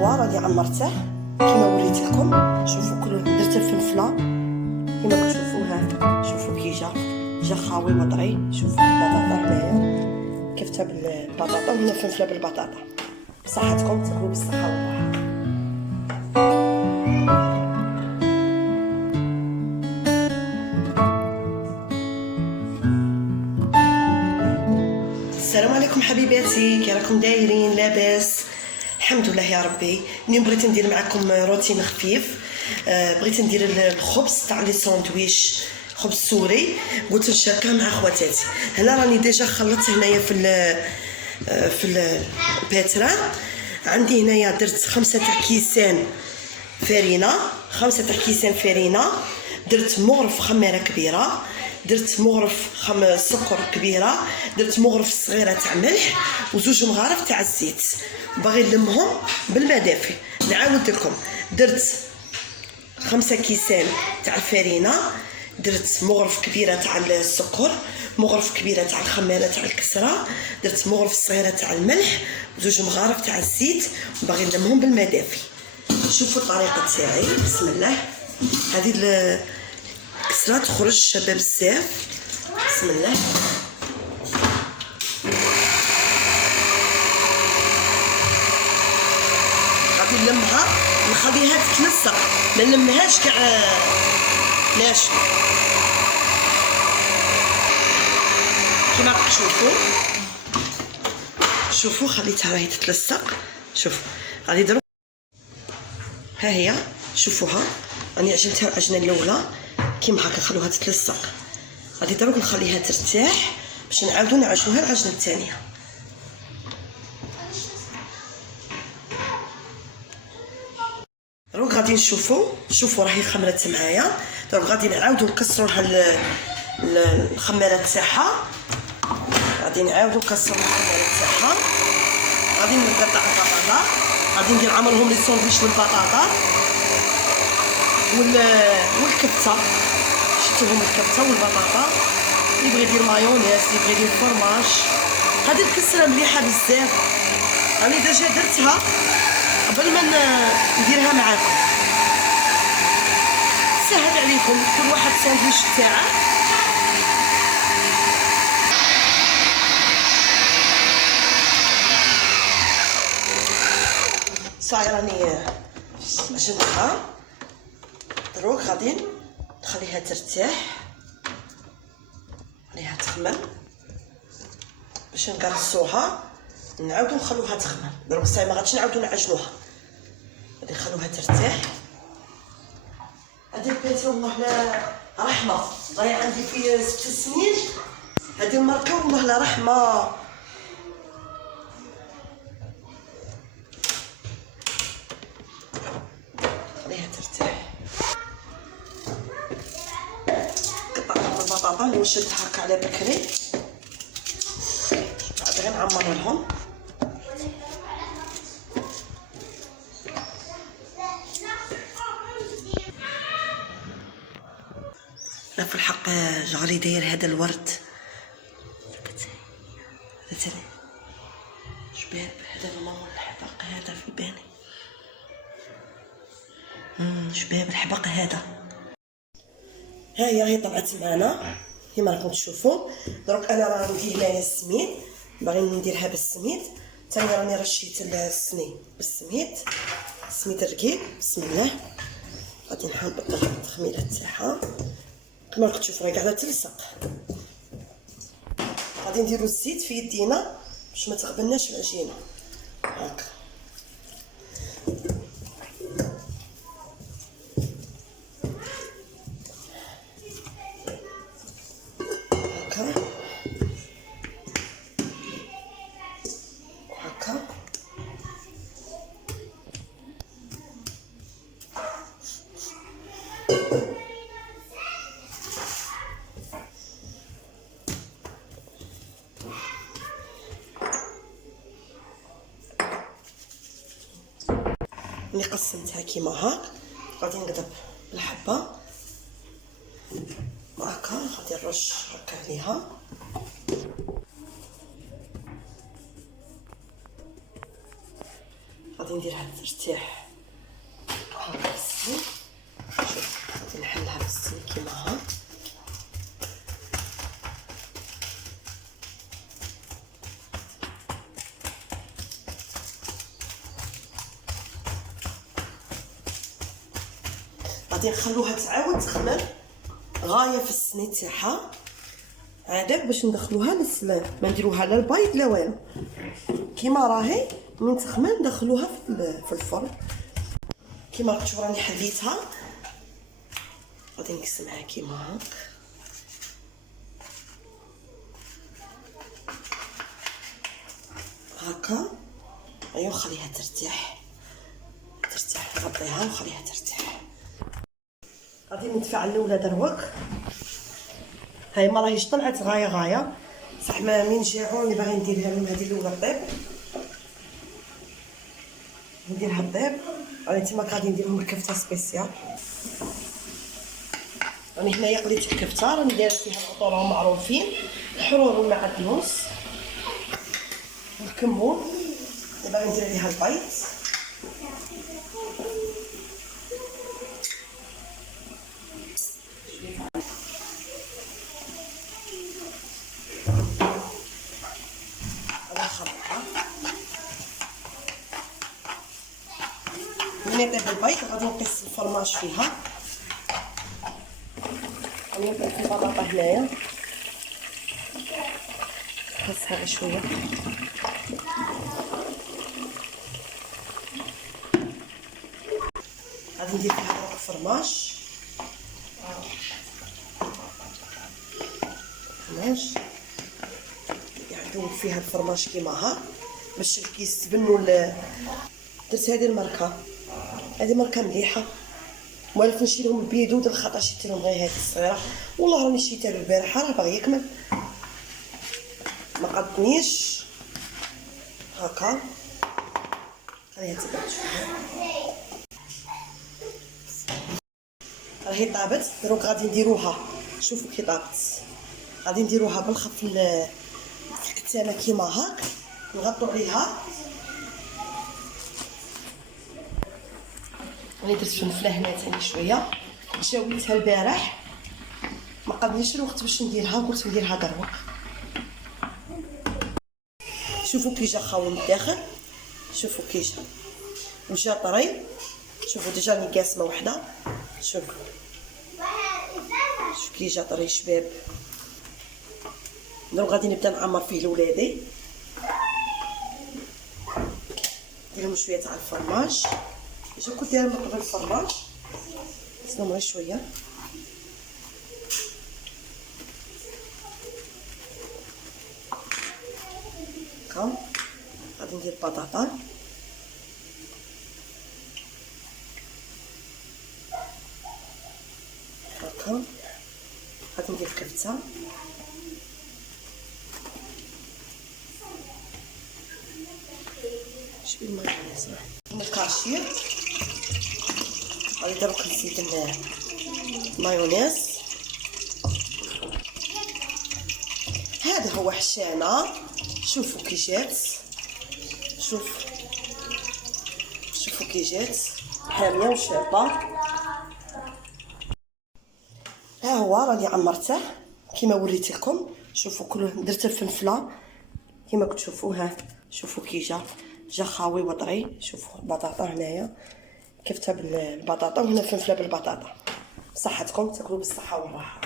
هو راني عمرته كيما وريت لكم. شوفوا كل درت الفلفله كيما كتشوفوها، شوفوا كي جا خاوي مطري. شوفوا البطاطا هنايا كيف تاب البطاطا، وهنا فلفله بالبطاطا. بصحتكم، تاكلوا بالصحه والراحه. السلام عليكم حبيباتي، كي راكم دايرين؟ لاباس؟ الحمد لله يا ربي. اليوم بغيت ندير معكم روتين خفيف. بغيت ندير الخبز تاع لي ساندويش، خبز سوري، قلت نشاركه مع خواتاتي. هنا راني ديجا خلطت هنايا في الباترا. عندي هنايا درت 5 تاع كيسان فرينه، 5 تاع كيسان فرينه. درت مغرف خميره كبيره، درت مغرف سكر كبيره، درت مغرف صغيره تاع ملح، وزوج مغارف تاع الزيت. باغي نلمهم بالماء دافي. نعاود لكم، درت 5 كيسان تاع الفرينه، درت مغرف كبيره تاع السكر، مغرف كبيره تاع الخميره تاع الكسره، درت مغرف صغيره تاع الملح، وزوج مغارف تاع الزيت. باغي نلمهم بالماء دافي. شوفوا الطريقه تاعي. بسم الله. هذه الكسره تخرج شابه بزاف. بسم الله. غادي نلمها، نخليها تتلصق، ما نلمهاش كاع ناشفه كيما راك تشوفوا. شوفوا خليتها راهي تتلصق. شوفوا غادي نديرو، ها هي شوفوها، راني عجنتها العجنه الاولى كيما هكا، نخلوها تتلصق. غادي دروك نخليها ترتاح باش نعاودو نعجنوها العجنه الثانيه. دروك غادي شوفوا راهي خمرت معايا. دروك غادي نعاودو نكسروا لها الخميره تاعها. غادي نعاودو نكسروا الخميره تاعها. غادي نقطع البطاطا، غادي ندير عملهم لي ساندويش والبطاطا والكبته. شفتوهم الكبته والبطاطا. اللي بغى يدير مايونيز، اللي بغى يدير فرماج. هذه الكسره مليحه بزاف، راني ديجا درتها قبل ما نديرها معاكم. سهل عليكم، كل واحد ساندويش تاعه. صاي راني عجنتها. دروك غادي نخليها ترتاح، نخليها تخمم باش نقرصوها، نعاودو نخلوها تخمم. دروك صاي ما غاديش نعاودو نعجنوها، غادي نخلوها ترتاح. هذه البيتزا والله لا رحمه، ضايع عندي في 6 سنين. هذه الماركه والله لا رحمه. خليها ترتاح. قطعت البطاطا اللي وشدتها هكا على بكري، بعد غير نعمر لهم. لا في الحق جاري داير هذا الورد، هذا شباب، هذا الماء الحبق هذا في بالي. شباب الحبق هذا. هي طلعت معنا كيما راكم تشوفوا. دروك انا راه ندير هنايا السميد، باغي نديرها بالسميد. ثاني راني رشيت السني بالسميد، سميد الرقيق. بسم الله. غادي نحط التخميره تاعها كما راكم تشوفوا، راهي قاعده تلصق. غادي نديرو الزيت في يدينا باش ما تغبناش العجينه. هاكا هاكا. ملي قسمتها كيما هاك غادي نقلب الحبه هاكا. غادي نرش هاكا عليها. غادي نديرها ترتاح هاكا في السن. شوف غادي نحلها في السن كيما ها. غادي نخلوها تعاود تخمر غايه في السني تاعها عاد باش ندخلوها للسلام، ما نديروها لا البيض لا والو، كيما راهي من تخمر ندخلوها في الفرن. كيما راك تشوفوا راني حليتها، غادي نقسمها كيما هكا. ايوا خليها ترتاح نغطيها وخليها ترتاح. غادي ندفع الاولى دروك. هاي ما راهيش طلعت غايه صح، ما من جاعو اللي باغي نديرها لهم هذه الاولى الطيب، نديرها الطيب. راني تما غادي ندير لهم الكفته سبيسيال. راني هنايا قليت الكفته، راني دايره فيها الفطور معروفين، الحرور والمعدنوس والكمون. دابا غندير عليها البيض. ملي يطيب البيض غادي نقص الفرماج فيها. غادي نطيب البطاطا هنايا نقصها غير شويه. غادي ندير فيها دروك الفرماج. ندوب فيها الفرماج كيما ها باش الكيس تبنوا. درت هذه الماركه، هذه ماركه مليحه، موالف نشري لهم البيدود الخطا شريت لهم غير هذه الصغيره. والله راني شريتها البارحه راه باغي يكمل ما قدنيش هكا. خليها تبرد شويه. راهي طابت دروك غادي نديروها. شوفوا كي طابت، غادي نديروها بالخف في الكتانه كيما هاك، نغطوا عليها. راني درت فلفله هنا ثاني شويه، جاويتها البارح ما قدنيش الوقت باش نديرها، قلت نديرها دروك. شوفوا كي جا خاوي من الداخل، شوفوا كي جا وجا طري. شوفوا ديجا راني قاسمه وحده. شوف كي جا طري شباب. دروك غادي نبدا نعمر فيه لولادي، ندير لهم شويه تاع الفرماج. جو كنت دايره من قبل الفرماج، نسلهم غير شويه. هاكا غادي ندير البطاطا. هاكا غادي ندير الكبته. شويه المايونيز الكاشير. غادي دروك نزيد المايونيز. هذا هو حشانه. شوفوا كي جات، شوفوا كي جات حاميه وشابه. ها هو راني عمرته كيما وريت لكم. شوفوا كله درت الفلفله كيما كتشوفوا. ها شوفوا كي جا خاوي وطري. شوفوا البطاطا هنايا كفتها بالبطاطا، وهنا الفلفله بالبطاطا. بصحتكم، تاكلوا بالصحه والراحه.